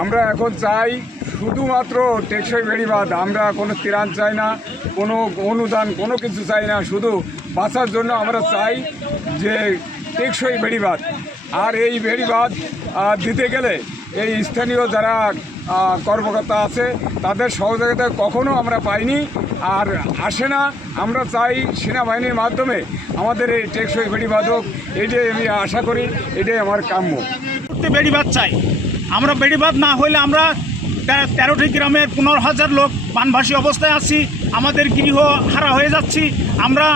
আমরা এখন চাই শুধুমাত্র টেকসই বেড়িবাঁধ। আমরা কোনো ত্রাণ চাই না, কোনো অনুদান, কোনো কিছু চাই না। শুধু বাঁচার জন্য আমরা চাই যে টেকসই বেড়িবাঁধ। আর এই বেড়িবাঁধ দিতে গেলে এই স্থানীয় যারা কর্মকর্তা আছে তাদের সহযোগিতা কখনো আমরা পাইনি আর আসে না। আমরা চাই সেনাবাহিনীর মাধ্যমে আমাদের এই টেকসই বেড়িবাঁধ হোক, এটাই আমি আশা করি, এটাই আমার কাম্য। বেড়িবাঁধ চাই আমরা। বেড়িবাঁধ না হলে আমরা 13টি গ্রামের 15,000 লোক বানভাসী অবস্থায় আছি, আমাদের গৃহ হারা হয়ে যাচ্ছি। আমরা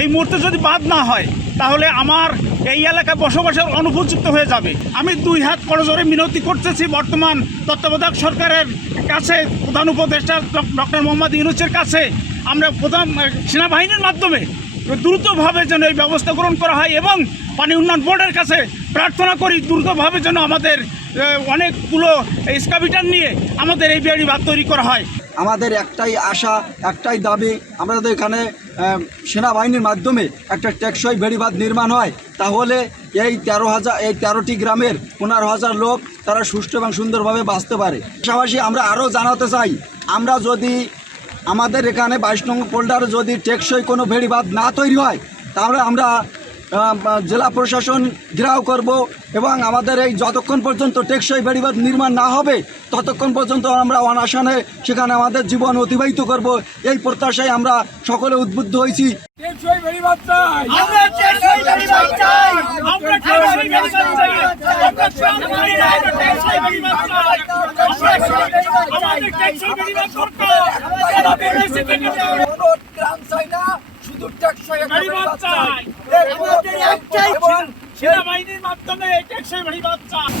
এই মুহূর্তে যদি বাঁধ না হয় তাহলে আমার এই এলাকায় বসবাসের অনুপযুক্ত হয়ে যাবে। আমি 2 হাত করজোড়ে মিনতি করতেছি বর্তমান তত্ত্বাবধায়ক সরকারের কাছে, প্রধান উপদেষ্টা ডক্টর মোহাম্মদ ইউনূসের কাছে। আমরা প্রধান সেনাবাহিনীর মাধ্যমে দ্রুতভাবে যেন এই ব্যবস্থা গ্রহণ করা হয় এবং পানি উন্নয়ন বোর্ডের কাছে প্রার্থনা করি দ্রুতভাবে যেন আমাদের অনেকগুলো স্কাবিটার নিয়ে আমাদের এই বেড়িবাঁধ তৈরি করা হয়। আমাদের একটাই আশা, একটাই দাবি, আমাদের এখানে সেনাবাহিনীর মাধ্যমে একটা টেকসই বেড়িবাঁধ নির্মাণ হয়, তাহলে এই 13টি গ্রামের 15,000 লোক তারা সুষ্ঠু এবং সুন্দরভাবে বাঁচতে পারে। পাশাপাশি আমরা আরও জানাতে চাই, আমরা যদি আমাদের এখানে 22 নং পোল্ডারে যদি টেকসই কোনো বেড়িবাঁধ না তৈরি হয় তাহলে আমরা জেলা প্রশাসন ঘেরাও করব এবং আমাদের এই যতক্ষণ পর্যন্ত টেকসই বেড়িবাঁধ নির্মাণ না হবে ততক্ষণ পর্যন্ত আমরা অনাশানে সেখানে আমাদের জীবন অতিবাহিত করব। এই প্রত্যাশায় আমরা সকলে উদ্বুদ্ধ হয়েছি। টেকসই বেড়িবাঁধ চাই, আমরা টেকসই বেড়িবাঁধ চাই, আমরা টেকসই বেড়িবাঁধ চাই, আমরা টেকসই বেড়িবাঁধ চাই, আমাদের টেকসই বেড়িবাঁধ দরকার। কোনো ত্রাণ চাই না, শুধু টেকসই বেড়িবাঁধ চাই। সেনাবাহিনীর মাধ্যমে টেকসই বেড়িবাঁধ চাই।